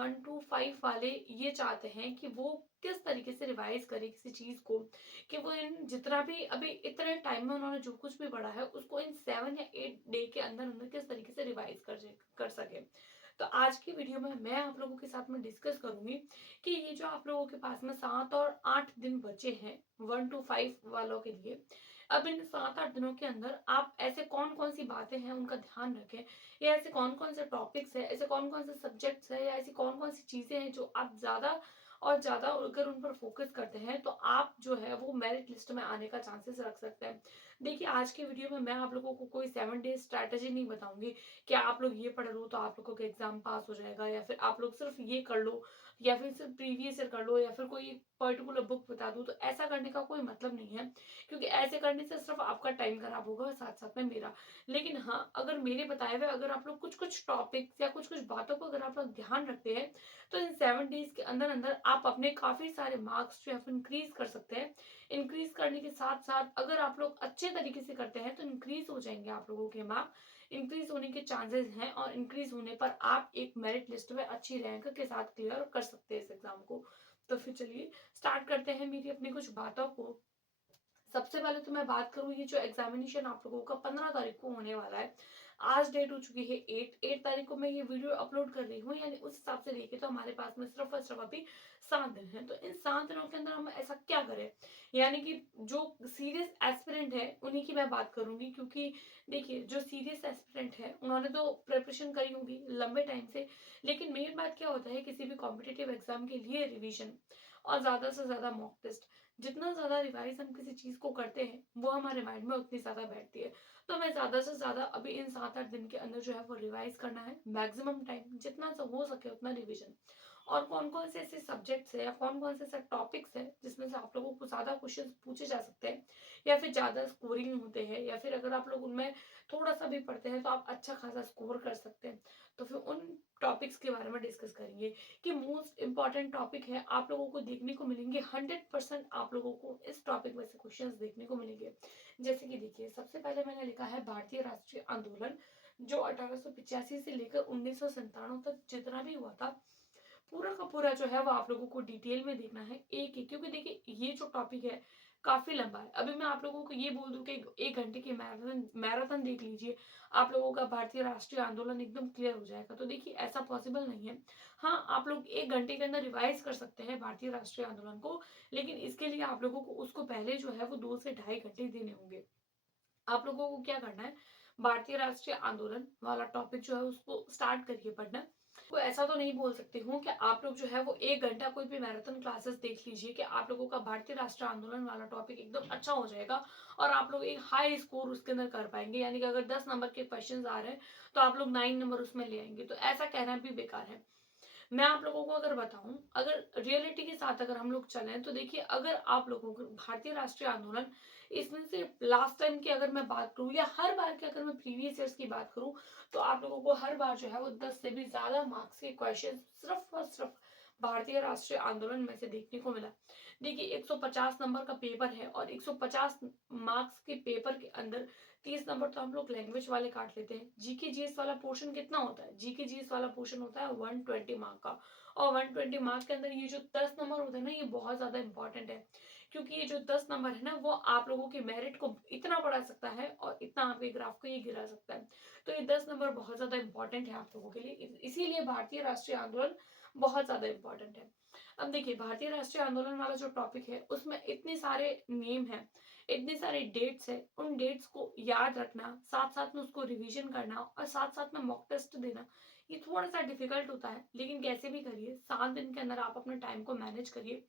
1 to 5 वाले ये चाहते हैं कि वो किस तरीके से रिवाइज करें किसी चीज़ को, कि वो इन जितना भी अभी इतने टाइम में उन्होंने जो कुछ भी पढ़ा है उसको इन 7 या 8 डे के अंदर अंदर किस तरीके से रिवाइज कर सके। तो आज की वीडियो में मैं आप लोगों के साथ में डिस्कस करूंगी कि ये जो आप लोगों के पास में 7 और 8 दिन बचे हैं 1 टू 5 वालों के लिए, अब इन 7-8 दिनों के अंदर आप ऐसे कौन-कौन सी बातें हैं उनका ध्यान रखें, या ऐसे कौन-कौन से टॉपिक्स हैं, ऐसे कौन-कौन से सब्जेक्ट्स हैं, या ऐसी कौन-कौन सी चीज़ें हैं जो आप ज़्यादा और ज़्यादा अगर उन पर फोकस करते हैं तो आप जो है वो मेरिट लिस्ट में आने का चांसेस रख सकते हैं। देखिए आज की वीडियो में मैं आप लोगों को कोई 7 डेज़ स्ट्रैटेजी नहीं बताऊँगी कि आप लोग ये पढ़ लो तो आप लोगों का एग्ज़ाम पास हो जाएगा, या फिर आप लोग सिर्फ़ ये कर लो, या फिर सिर्फ़ प्रीवियस ईयर कर लो, या फिर कोई पर्टिकुलर बुक बता दूँ। तो ऐसा करने का कोई मतलब नहीं है, क्योंकि ऐसे करने से सिर्फ़ आपका टाइम खराब होगा और साथ-साथ में मेरा। लेकिन हाँ, अगर मेरे बताए हुए अगर आप लोग कुछ-कुछ टॉपिक्स या कुछ-कुछ बातों को अगर आप लोग ध्यान रखते हैं, तो इन 7 डेज़ के अंदर-अंदर आप अपने काफ़ी सारे मार्क्स जो है वो इंक्रीज़ कर सकते हैं। इंक्रीज़ करने के साथ-साथ अगर आप लोग अच्छे तरीके से करते हैं, तो इंक्रीज़ हो जाएँगे आप लोगों के मार्क। इंक्रीज़ होने के चांसेस हैं और इंक्रीज़ होने पर आप एक मेरिट लिस्ट में अच्छी रैंक के साथ क्लियर कर सकते हैं इस एग्ज़ाम को। तो फिर चलिए स्टार्ट करते हैं मेरी अपनी कुछ बातों को। सबसे पहले तो मैं बात करूँ, ये जो एग्जामिनेशन आप लोगों का 15 तारीख को होने वाला है। आज डेट हो चुकी है 8 तारीख को मैं ये वीडियो अपलोड कर रही हूँ, यानी उस हिसाब से देखें तो हमारे पास में सिर्फ और सिर्फ अभी 7 दिन हैं। तो इन 7 दिनों के अंदर हम ऐसा क्या करें? यानी कि जो सीरियस एस्पिरेंट है उन्हीं की मैं बात करूँगी, क्योंकि देखिए जो सीरियस एस्पिरेंट है उन्होंने तो प्रिपरेशन करी होगी लंबे टाइम से, लेकिन मेन बात क्या होता है किसी भी कॉम्पिटिटिव एग्जाम के लिए रिवीजन और ज़्यादा से ज़्यादा मॉक टेस्ट। जितना ज़्यादा रिवाइज़ हम किसी चीज़ को करते हैं, वो हमारे माइंड में उतनी ज़्यादा बैठती है। तो हमें ज़्यादा से ज़्यादा अभी इन 7-8 दिन के अंदर जो है वो रिवाइज़ करना है, मैक्सिमम टाइम जितना स हो सके उतना रिवीजन। और कौन-कौन से ऐसे सब्जेक्ट्स हैं या कौन-कौन से ऐसे टॉपिक्स हैं, जिसमें से आप लोगों को ज़्यादा क्वेश्चंस पूछे जा सकते हैं, या फिर ज़्यादा स्कोरिंग होते हैं, या फिर अगर आप लोग उनमें थोड़ा-सा भी पढ़ते हैं, तो आप अच्छा खासा स्कोर कर सकते हैं। तो फिर उन टॉपिक्स के बारे में डिस्कस करेंगे कि मोस्ट इम्पोर्टेंट टॉपिक है, आप लोगों को देखने को मिलेंगे 100% आप लोगों को इस टॉपिक में से क्वेश्चंस देखने को मिलेंगे। जैसे कि देखिए सबसे पहले मैंने लिखा है भारतीय राष्ट्रीय आंदोलन, जो 1885 से लेकर 1997 तक जितना भी हुआ था, पूरा का पूरा जो है वो आप लोगों को डिटेल में देखना है एक-एक, क्योंकि देखिए ये जो टॉपिक है काफ़ी लंबा है। अभी मैं आप लोगों को ये बोल दूँ कि 1 घंटे की मैराथन मैराथन देख लीजिए, आप लोगों का भारतीय राष्ट्रीय आंदोलन एकदम क्लियर हो जाएगा। तो देखिए ऐसा पॉसिबल नहीं है। हाँ, आप लोग 1 घंटे के अंदर रिवाइज़ कर सकते हैं भारतीय राष्ट्रीय आंदोलन को, लेकिन इसके लिए आप लोगों को उसको पहले जो है वो 2 से ढाई घंटे देने होंगे। आप लोगों को क्या करना है, भारतीय राष्ट्रीय आंदोलन वाला टॉपिक जो है उसको स्टार्ट करिए पढ़ना। तो ऐसा तो नहीं बोल सकती हूँ कि आप लोग जो है वो 1 घंटा कोई भी मैराथन क्लासेस देख लीजिए कि आप लोगों का भारतीय राष्ट्रीय आंदोलन वाला टॉपिक एकदम अच्छा हो जाएगा और आप लोग एक हाई स्कोर उसके अंदर कर पाएँगे। यानी कि अगर 10 नंबर के क्वेश्चन्स आ रहे हैं, तो आप लोग 9 नंबर उसमें ले आएँगे। तो ऐसा कहना भी बेकार है। मैं आप लोगों को अगर बताऊं, अगर रियलिटी के साथ अगर हम लोग चलें, तो देखिए अगर आप लोगों को भारतीय राष्ट्रीय आंदोलन, इसमें से लास्ट टाइम की अगर मैं बात करूं या हर बार की अगर मैं प्रीवियस ईयर्स की बात करूं, तो आप लोगों को हर बार जो है वो 10 से भी ज्यादा मार्क्स के क्वेश्चन सिर्फ और सिर्फ भारतीय राष्ट्रीय आंदोलन में से देखने को मिला। देखिए 150 नंबर का पेपर है और 150 मार्क्स के पेपर के अंदर 30 नंबर तो हम लोग लैंग्वेज वाले काट लेते हैं। जीके जीएस वाला पोर्शन कितना होता है? जीके जीएस वाला पोर्शन होता है 120 मार्क का, और 120 मार्क के अंदर ये जो 10 नंबर होते हैं ना, ये बहुत ज्यादा इंपॉर्टेंट है, क्योंकि ये जो 10 नंबर है ना, वो आप लोगों के मेरिट को इतना बढ़ा सकता है और इतना आपके ग्राफ को ये गिरा सकता है। तो ये 10 नंबर बहुत ज्यादा इंपॉर्टेंट है आप लोगों के लिए, इसीलिए भारतीय राष्ट्रीय आंदोलन बहुत ज्यादा इंपॉर्टेंट है। अब देखिए भारतीय राष्ट्रीय आंदोलन वाला जो टॉपिक है उसमें इतने सारे नेम है, इतनी सारी डेट्स है, उन डेट्स को याद रखना, साथ साथ में उसको रिवीजन करना और साथ साथ में मॉक टेस्ट देना, ये थोड़ा सा डिफिकल्ट होता है, लेकिन कैसे भी करिए 7 दिन के अंदर आप अपने टाइम को मैनेज करिए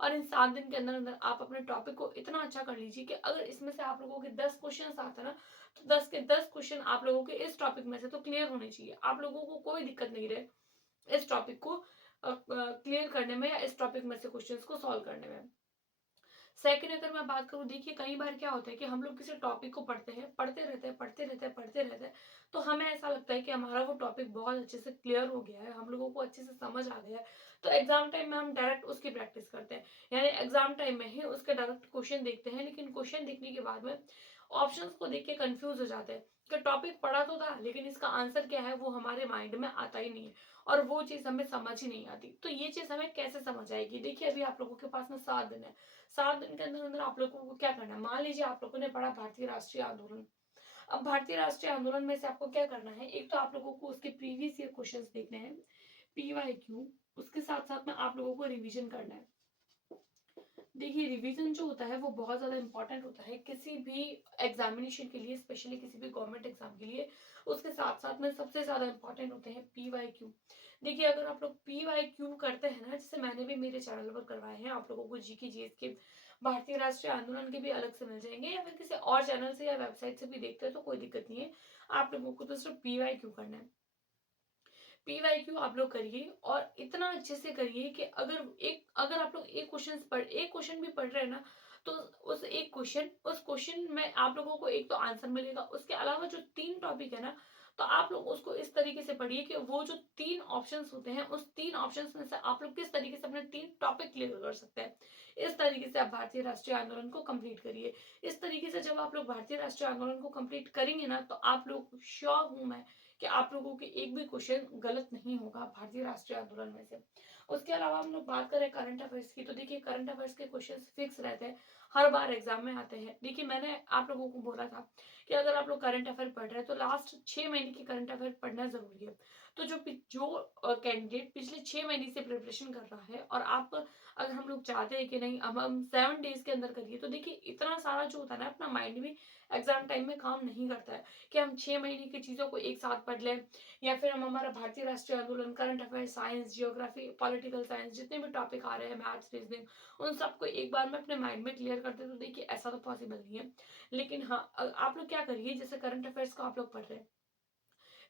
और इन 7 दिन के अंदर अंदर आप अपने टॉपिक को इतना अच्छा कर लीजिए कि अगर इसमें से आप लोगों के 10 क्वेश्चन आते हैं ना, तो 10 के 10 क्वेश्चन आप लोगों के इस टॉपिक में से तो क्लियर होने चाहिए, आप लोगों को कोई दिक्कत नहीं रहे इस टॉपिक को क्लियर करने में या इस टॉपिक में से क्वेश्चंस को सॉल्व करने में। सेकंड अगर मैं बात करूँ, देखिए कई बार क्या होता है कि हम लोग किसी टॉपिक को पढ़ते हैं, पढ़ते रहते हैं, तो हमें ऐसा लगता है कि हमारा वो टॉपिक बहुत अच्छे से क्लियर हो गया है, हम लोगों को अच्छे से समझ आ गया है, तो एग्जाम टाइम में हम डायरेक्ट उसकी प्रैक्टिस करते हैं, यानी एग्जाम टाइम में ही उसके डायरेक्ट क्वेश्चन देखते हैं, लेकिन क्वेश्चन देखने के बाद में ऑप्शंस को देख के कंफ्यूज हो जाते हैं कि टॉपिक पढ़ा तो था लेकिन इसका आंसर क्या है वो हमारे माइंड में आता ही नहीं है, और वो चीज़ हमें समझ ही नहीं आती। तो ये चीज़ हमें कैसे समझ आएगी? देखिए अभी आप लोगों के पास में 7 दिन है। 7 दिन के अंदर-अंदर आप लोगों को क्या करना है? मान लीजिए आप लोगों ने पढ़ा भारतीय राष्ट्रीय आंदोलन। अब भारतीय राष्ट्रीय आंदोलन में से आपको क्या करना है? एक तो आप लोगों को उसके प्रीवियस ईयर क्वेश्चंस देखने हैं, पीवाईक्यू, उसके साथ-साथ में आप लोगों को रिवीजन करना है। देखिए रिवीजन जो होता है वो बहुत ज़्यादा इम्पोर्टेंट होता है किसी भी एग्जामिनेशन के लिए, स्पेशली किसी भी गवर्नमेंट एग्जाम के लिए। उसके साथ साथ में सबसे ज़्यादा इम्पोर्टेंट होते हैं पीवाईक्यू। देखिए अगर आप लोग पीवाईक्यू करते हैं ना, जैसे मैंने भी मेरे चैनल पर करवाए हैं, आप लोगों को जीके जीएस के, भारतीय राष्ट्रीय आंदोलन के भी अलग से मिल जाएंगे, या फिर किसी और चैनल से या वेबसाइट से भी देखते हैं तो कोई दिक्कत नहीं है। आप लोगों को तो सिर्फ पीवाईक्यू करना है। पीवाईक्यू आप लोग करिए और इतना अच्छे से करिए कि अगर आप लोग एक क्वेश्चन भी पढ़ रहे हैं ना, तो उस एक क्वेश्चन उस क्वेश्चन में आप लोगों को एक तो आंसर मिलेगा, उसके अलावा जो 3 टॉपिक है ना, तो आप लोग उसको इस तरीके से पढ़िए कि वो जो 3 ऑप्शंस होते हैं, उस 3 ऑप्शंस में से आप लोग किस तरीके से अपने 3 टॉपिक क्लियर कर सकते हैं। इस तरीके से आप भारतीय राष्ट्रीय आंदोलन को कंप्लीट करिए। इस तरीके से जब आप लोग भारतीय राष्ट्रीय आंदोलन को कंप्लीट करेंगे ना, तो आप लोग, श्योर हूँ मैं कि आप लोगों के एक भी क्वेश्चन गलत नहीं होगा भारतीय राष्ट्रीय आंदोलन में से। उसके अलावा हम लोग बात करें करंट अफेयर्स की, तो देखिए करंट अफेयर्स के क्वेश्चन फिक्स रहते हैं, हर बार एग्जाम में आते हैं। देखिए मैंने आप लोगों को बोला था कि अगर आप लोग करंट अफेयर पढ़ रहे हैं तो लास्ट 6 महीने की करंट अफेयर पढ़ना जरूरी है। तो जो कैंडिडेट पिछले 6 महीने से प्रिपरेशन कर रहा है, और आप, अगर हम लोग चाहते हैं कि नहीं अब हम 7 डेज के अंदर करिए, तो देखिए इतना सारा जो होता है ना, अपना माइंड भी एग्जाम टाइम में काम नहीं करता है कि हम 6 महीने की चीज़ों को एक साथ पढ़ लें, या फिर हम हमारा भारतीय राष्ट्रीय आंदोलन, current affair, science, geography, political science, जितने भी टॉपिक आ रहे हैं, मैथ्स, रीजनिंग, उन सबको एक बार में अपने माइंड में क्लियर कर दे। तो देखिए ऐसा तो पॉसिबल नहीं है। लेकिन हाँ, आप लोग क्या करिए, जैसे करंट अफेयर्स को आप लोग पढ़ रहे हैं,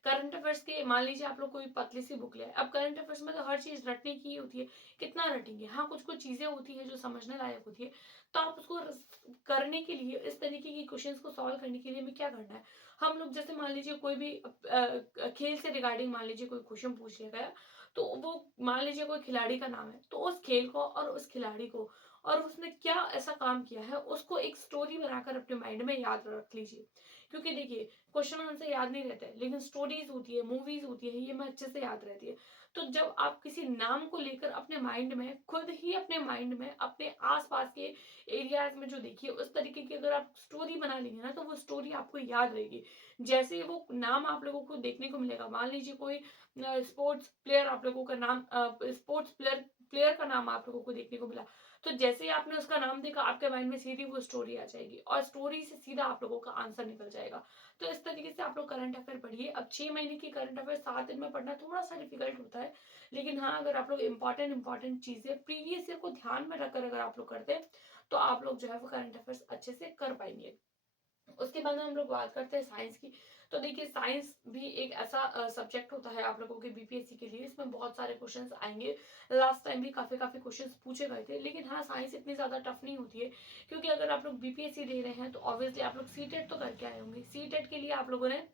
करंट अफेयर्स के मान लीजिए आप लोग कोई पतली सी बुक ले आए। अब करंट अफेयर्स में तो हर चीज रटने की ही होती है, कितना रटेंगे? हाँ, कुछ कुछ चीजें होती है जो समझने लायक होती है, तो आप उसको करने के लिए, इस तरीके की क्वेश्चंस को सॉल्व करने के लिए हमें क्या करना है? हम लोग जैसे मान लीजिए कोई भी खेल से रिगार्डिंग मान लीजिए कोई क्वेश्चन पूछ लिया गया, तो वो मान लीजिए कोई खिलाड़ी का नाम है, तो उस खेल को और उस खिलाड़ी को और उसने क्या ऐसा काम किया है, उसको एक स्टोरी बनाकर अपने माइंड में याद रख लीजिए। क्योंकि देखिए क्वेश्चन आंसर याद नहीं रहते हैं, लेकिन स्टोरीज होती है, मूवीज होती है, ये मैं अच्छे से याद रहती है। तो जब आप किसी नाम को लेकर अपने माइंड में, खुद ही अपने माइंड में, अपने आसपास के एरियाज में जो देखिए उस तरीके की अगर आप स्टोरी बना लेंगे ना, तो वो स्टोरी आपको याद रहेगी। जैसे वो नाम आप लोगों को देखने को मिलेगा, मान लीजिए कोई स्पोर्ट्स प्लेयर, आप लोगों का नाम, स्पोर्ट्स प्लेयर प्लेयर का नाम आप लोगों को देखने को मिला, तो जैसे ही आपने उसका नाम देखा, आपके माइंड में सीधी वो स्टोरी आ जाएगी, और स्टोरी से सीधा आप लोगों का आंसर निकल जाएगा। तो इस तरीके से आप लोग करंट अफेयर पढ़िए। अब 6 महीने की करंट अफेयर 7 दिन में पढ़ना थोड़ा सा डिफिकल्ट होता है, लेकिन हाँ, अगर आप लोग इंपॉर्टेंट चीजें प्रीवियस ईयर को ध्यान में रखकर अगर आप लोग करते हैं, तो आप लोग जो है वो करंट अफेयर्स अच्छे से कर पाएंगे। उसके बाद में हम लोग बात करते हैं साइंस की। तो देखिए साइंस भी एक ऐसा सब्जेक्ट होता है आप लोगों के बीपीएससी के लिए, इसमें बहुत सारे क्वेश्चंस आएंगे। लास्ट टाइम भी काफी काफी क्वेश्चंस पूछे गए थे, लेकिन हाँ, साइंस इतनी ज्यादा टफ नहीं होती है, क्योंकि अगर आप लोग बीपीएससी दे रहे हैं तो ऑब्वियसली आप लोग सीटेट तो करके आए होंगे। सीटेट के लिए आप लोगों ने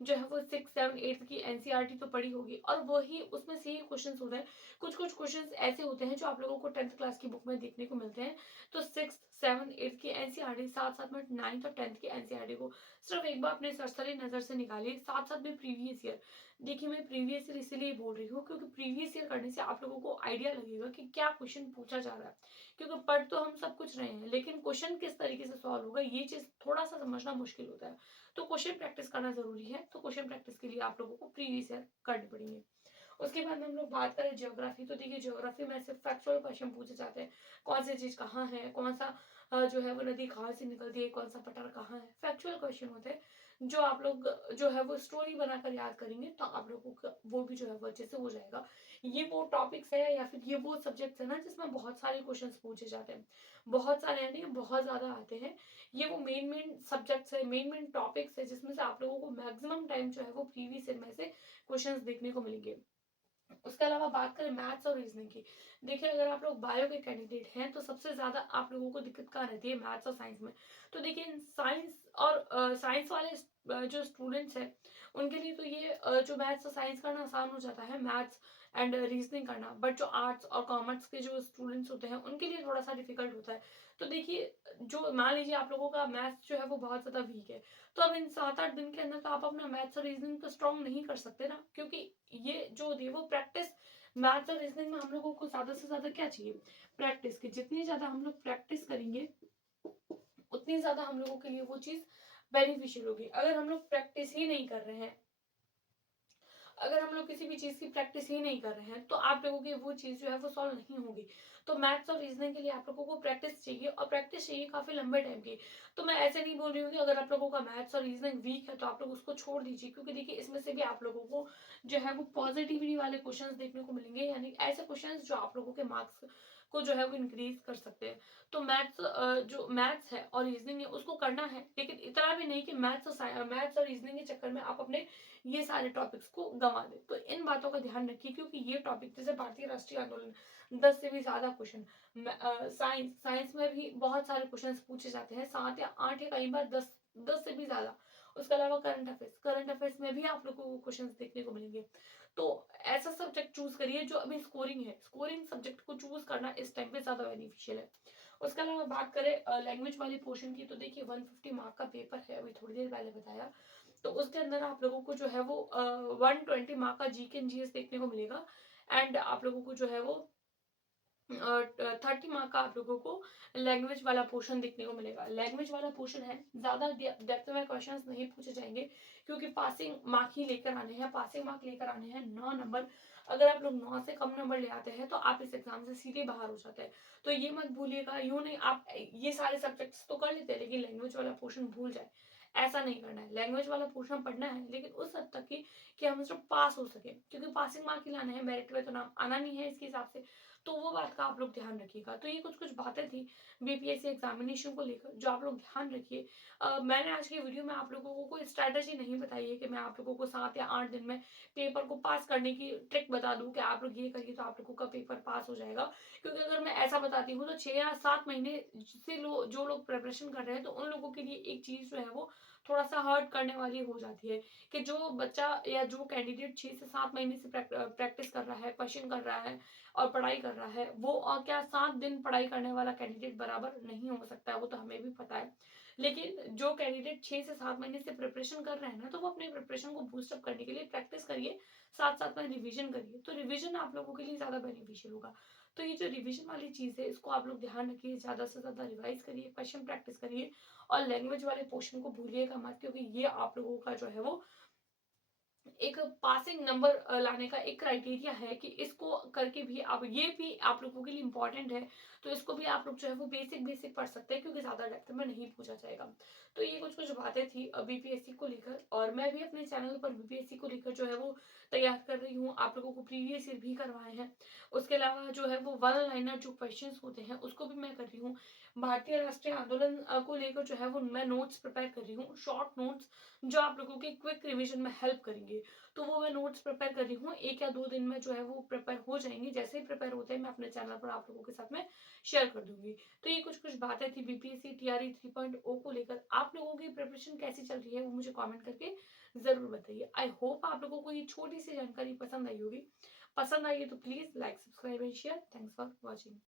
जो है वो 6, 7, 8 की एनसीईआरटी तो पढ़ी होगी, और वही उसमें से ही क्वेश्चंस होते हैं। कुछ कुछ क्वेश्चंस ऐसे होते हैं जो आप लोगों को 10th क्लास की बुक में देखने को मिलते हैं। तो 6, 7, 8 की एनसीईआरटी, साथ साथ में 9th और 10th की एनसीईआरटी को सिर्फ एक बार अपने सरसरी नजर से निकालिए, साथ साथ में प्रीवियस ईयर। देखिए मैं प्रीवियस ईयर इसीलिए बोल रही हूँ क्योंकि प्रीवियस ईयर करने से आप लोगों को आइडिया लगेगा कि क्या क्वेश्चन पूछा जा रहा है। क्योंकि पढ़ तो हम सब कुछ रहे हैं, लेकिन क्वेश्चन किस तरीके से सॉल्व होगा, ये चीज थोड़ा सा समझना मुश्किल होता है। तो क्वेश्चन प्रैक्टिस करना जरूरी है, तो क्वेश्चन प्रैक्टिस के लिए आप लोगों को प्रीवियस ईयर करनी पड़ेंगे। उसके बाद में हम लोग बात करें ज्योग्राफी, तो देखिए ज्योग्राफी में सिर्फ फैक्चुअल क्वेश्चन पूछे जाते हैं। कौन सी चीज कहाँ है, कौन सा जो है वो नदी कहाँ से निकलती है, कौन सा पठार कहाँ है, फैक्चुअल क्वेश्चन होते हैं, जो आप लोग जो है वो स्टोरी बनाकर याद करेंगे, तो आप लोगों का वो भी जो है वो अच्छे से हो जाएगा। ये वो टॉपिक्स है या फिर ये वो सब्जेक्ट्स है ना जिसमें बहुत सारे क्वेश्चन पूछे जाते हैं। बहुत सारे यानी बहुत ज्यादा आते हैं। ये वो मेन मेन सब्जेक्ट्स है, मेन मेन टॉपिक्स है, जिसमें से आप लोगों को मैक्सिमम टाइम जो है वो प्रीवियस ईयर में से क्वेश्चंस देखने को मिलेंगे। उसके अलावा बात करें मैथ्स और रीजनिंग की, देखिए अगर आप लोग बायो के कैंडिडेट हैं तो सबसे ज्यादा आप लोगों को दिक्कत कहाँ रहती है, मैथ्स और साइंस में। तो देखिए साइंस और साइंस वाले जो स्टूडेंट्स हैं, उनके लिए तो ये जो मैथ्स और साइंस करना आसान हो जाता है। मैथ्स एंड रीजनिंग करना, बट जो आर्ट्स और कॉमर्स के जो स्टूडेंट्स होते हैं उनके लिए थोड़ा सा डिफिकल्ट होता है। तो देखिए, जो मान लीजिए आप लोगों का मैथ्स जो है वो बहुत ज़्यादा वीक है, तो अब इन 7-8 दिन के अंदर तो आप अपना मैथ्स और रीजनिंग तो स्ट्रॉन्ग नहीं कर सकते ना, क्योंकि ये जो होती है वो प्रैक्टिस। मैथ्स और रीजनिंग में हम लोगों को ज़्यादा से ज़्यादा क्या चाहिए? प्रैक्टिस की। जितनी ज़्यादा हम लोग प्रैक्टिस करेंगे उतनी ज़्यादा हम लोगों के लिए वो चीज़ बेनिफिशियल होगी। अगर हम लोग प्रैक्टिस ही नहीं कर रहे हैं, अगर हम लोग किसी भी चीज़ की प्रैक्टिस ही नहीं कर रहे हैं, तो आप लोगों की वो चीज़ जो है वो सॉल्व नहीं होगी। तो मैथ्स और रीजनिंग के लिए आप लोगों को प्रैक्टिस चाहिए, और प्रैक्टिस चाहिए काफ़ी लंबे टाइम की। तो मैं ऐसे नहीं बोल रही हूँ कि अगर आप लोगों का मैथ्स और रीजनिंग वीक है तो आप लोग उसको छोड़ दीजिए, क्योंकि देखिए इसमें से भी आप लोगों को जो है वो पॉजिटिविटी वाले क्वेश्चंस देखने को मिलेंगे, यानी ऐसे क्वेश्चंस जो आप लोगों के मार्क्स को जो है वो इंक्रीज कर सकते हैं। तो जो मैथ्स है और रीजनिंग है उसको करना है, लेकिन इतना भी नहीं कि मैथ्स और रीजनिंग के चक्कर में आप अपने ये सारे टॉपिक्स को गंवा दें। तो इन बातों का ध्यान रखिए, क्योंकि ये टॉपिक जैसे भारतीय राष्ट्रीय आंदोलन 10 से भी ज़्यादा क्वेश्चन, साइंस में भी बहुत सारे क्वेश्चंस पूछे जाते हैं, 7 या 8 या कई बार 10 से भी ज़्यादा। उसके अलावा करंट अफेयर्स में भी आप लोगों को क्वेश्चंस देखने को मिलेंगे। तो ऐसा सब्जेक्ट चूज करिए जो अभी स्कोरिंग है, स्कोरिंग सब्जेक्ट को चूज करना इस टाइम पे ज़्यादा बेनिफिशियल है। उसके अलावा बात करें लैंग्वेज वाले पोर्शन की, तो देखिए 150 मार्क का पेपर है, अभी थोड़ी देर पहले बताया। तो उसके अंदर आप लोगों को जो है वो 120 मार्क का जीके एंड जीएस देखने को मिलेगा, एंड आप लोगों को जो है वो 30 मार्क का आप लोगों को लैंग्वेज वाला पोर्शन देखने को मिलेगा। लैंग्वेज वाला पोर्शन है, ज़्यादा डेप्थ में क्वेश्चंस नहीं पूछे जाएंगे, क्योंकि पासिंग मार्क ही लेकर आने हैं, पासिंग मार्क लेकर आने हैं 9 नंबर। अगर आप लोग 9 से कम नंबर ले आते हैं तो आप इस एग्जाम से सीधे बाहर हो जाते हैं। तो ये मत भूलिएगा, यूँ नहीं आप ये सारे सब्जेक्ट्स तो कर लेते हैं लेकिन लैंग्वेज वाला पोर्शन भूल जाए, ऐसा नहीं करना है। लैंग्वेज वाला पोर्शन पढ़ना है, लेकिन उस हद तक कि हम सिर्फ पास हो सके, क्योंकि पासिंग मार्क ही लाना है, मेरिट में तो नाम आना नहीं है इसके हिसाब से। तो वो बात का आप लोग ध्यान रखिएगा। तो ये कुछ-कुछ बातें थी बीपीएससी एग्जामिनेशन को लेकर जो आप लोग ध्यान रखिए। मैंने आज की वीडियो में आप लोगों को कोई स्ट्रैटेजी नहीं बताई है कि मैं आप लोगों को 7 या 8 दिन में पेपर को पास करने की ट्रिक बता दूँ कि आप लोग ये करिए तो आप लोगों का पेपर पास हो जाएगा। क्योंकि अगर मैं ऐसा बताती हूँ तो 6 या 7 महीने से जो लोग प्रिपरेशन कर रहे हैं तो उन लोगों के लिए एक चीज़ जो है वो थोड़ा-सा हर्ट करने वाली हो जाती है, कि जो बच्चा या जो कैंडिडेट 6 से 7 महीने से प्रैक्टिस कर रहा है, क्वेश्चन कर रहा है और पढ़ाई कर रहा है, वो और क्या 7 दिन पढ़ाई करने वाला कैंडिडेट बराबर नहीं हो सकता है, वो तो हमें भी पता है। लेकिन जो कैंडिडेट 6 से 7 महीने से प्रिपरेशन कर रहे हैं ना, तो वो अपने प्रिपरेशन को बूस्ट अप करने के लिए प्रैक्टिस करिए, साथ-साथ में रिवीजन करिए। तो रिवीजन आप लोगों के लिए ज़्यादा बेनिफिशियल होगा। तो ये जो रिवीजन वाली चीज़ है, इसको आप लोग ध्यान रखिए, ज़्यादा से ज़्यादा रिवाइज़ करिए, क्वेश्चन प्रैक्टिस करिए, और लैंग्वेज वाले पोर्शन को भूलिएगा मत, क्योंकि ये आप लोगों का जो है वो एक पासिंग नंबर लाने का एक क्राइटेरिया है, कि इसको करके भी आप, ये भी आप लोगों के लिए इम्पोर्टेंट है। तो इसको भी आप लोग जो है वो बेसिक बेसिक पढ़ सकते हैं, क्योंकि ज़्यादा डेप्थ में नहीं पूछा जाएगा। तो ये कुछ कुछ बातें थी बीपीएससी को लेकर, और मैं भी अपने चैनल पर बीपीएससी को लेकर जो है वो तैयार कर रही हूँ, आप लोगों को प्रीवियस ईयर भी करवाए हैं। उसके अलावा जो है वो वन लाइनर जो क्वेश्चन होते हैं उसको भी मैं कर रही हूँ। भारतीय राष्ट्रीय आंदोलन को लेकर जो है वो मैं नोट्स प्रिपेयर कर रही हूँ, शॉर्ट नोट्स, जो आप लोगों के क्विक रिविजन में हेल्प करेंगे। तो वो मैं नोट्स प्रिपेयर कर रही हूँ, 1 या 2 दिन में जो है वो प्रिपेयर हो जाएँगे। जैसे ही प्रिपेयर होते हैं मैं अपने चैनल पर आप लोगों के साथ में शेयर कर दूँगी। तो ये कुछ-कुछ बातें थी बीपीएससी टीआरई 3.0 को लेकर। आप लोगों की प्रिपरेशन कैसी चल रही है वो मुझे कमेंट करके ज़रूर बताइए। आई होप आप लोगों को ये छोटी-सी जानकारी पसंद आई होगी। पसंद आई है तो please like, subscribe and share. Thanks for watching.